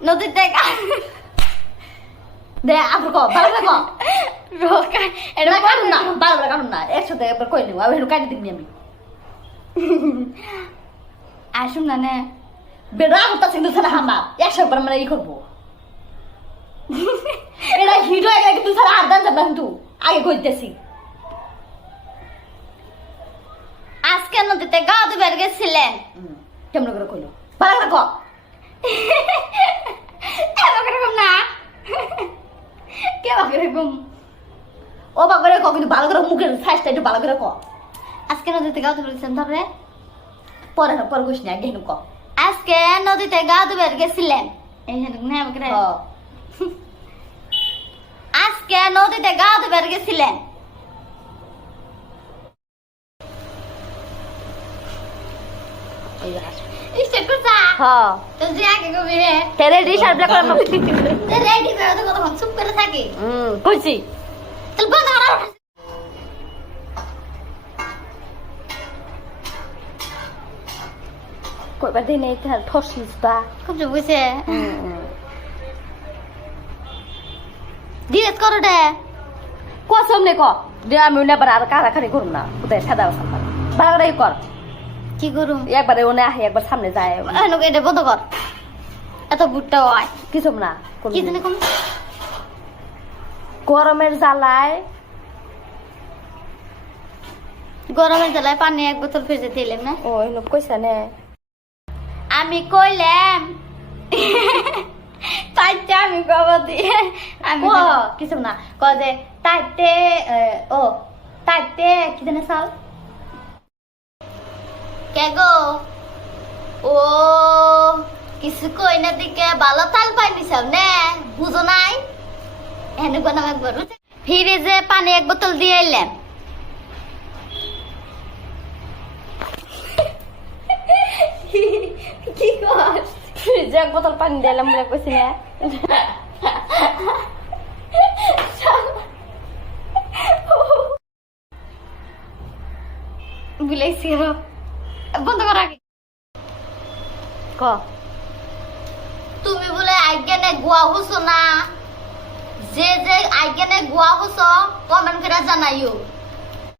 নদীতে দে আপু কো ভালো কো রোকা এটা কাটুন না ভালো কাটুন না একসাথে একবার কই নিও আমি কাটি দিবনি আমি আসুন না নে বেড়া হতা সিন্ধু ছাড়া হামা একশো বার মানে ই করবো এটা হিরো একটা কিন্তু ছাড়া আদান যাবেন কিন্তু আগে কইতেছি আজকে নদীতে গা ধুবার গেছিলেন কেমন করে কইলো ভালো করে কো এরকম না কেমন এরকম ও বা করে কো কিন্তু ভালো করে মুখের সাইজটা একটু ভালো করে কো আজকে নদীতে গা ধুবার গেছিলেন ধরে পরে পরে কইস না আগে হেনু কো আজকে নদীতে গা ধুবার গেছিলেন এইখানে না আমাকে আজকে নদীতে গা ধুবার গেছিলেন স্টার্ট করছা হ্যাঁ তো যে আগে কবি রে তেরে রিসার্ভ ব্ল্যাক করে রেডি করে তো কতক্ষণ চুপ করে থাকি কইছি তাহলে বন্ধ করা কইবার দিন এই তার ঠসিস বা খুব চুপ হয়েছে ডিরেক্ট করো দে কসম নে ক যে আমি নেবার আর কারাকারি করুম না ওদের সাদা সাদা ভালো করে কর কি করুম একবারে ওনে আহে একবার সামনে যায় এনুকে এটা বন্ধ কর এত বুটটা হয় কিছু না কি জানি কম গরমের জ্বালায় গরমের জ্বালায় পানি এক বোতল ফ্রিজে দিলাম না ও এনুক কইছে নে আমি কইলাম তাইতে আমি কব দিয়ে আমি ও কিছু না ক যে তাইতে ও তাইতে কি জানে সাল কে গো ও কিছু কই না দিকে ভালো তাল পাই নিছাও নে বুঝো নাই এনে বানাম একবার ফ্রিজে পানি এক বোতল দিয়ে এলাম কি কর ফ্রিজে এক বোতল পানি দিলাম বলে কইছি না বুলাইছি বন্ধ করা ক তুমি বলে আইগেনে গুয়া হছো না যে যে আইগেনে গুয়া হছো কমেন্ট করে জানাইও